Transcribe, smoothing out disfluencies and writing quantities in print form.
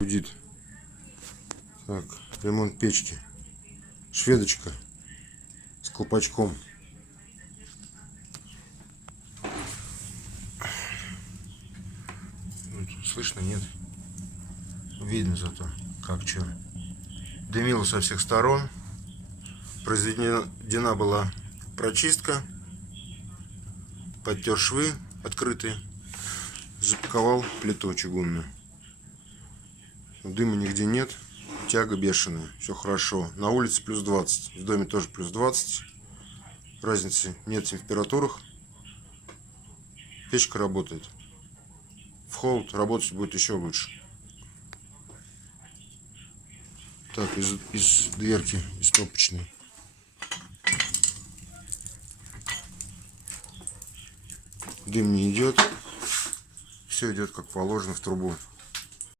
Гудит. Так, ремонт печки. Шведочка с колпачком. Слышно, нет? Видно зато, как что. Дымило со всех сторон. Произведена была прочистка. Подтер швы открытые. Запаковал плиту чугунную. Дыма нигде нет. Тяга бешеная. Все хорошо. На улице плюс 20. В доме тоже плюс 20. Разницы нет в температурах. Печка работает. В холод работать будет еще лучше. Так, из дверки, из стопочной. Дым не идет. Все идет как положено в трубу.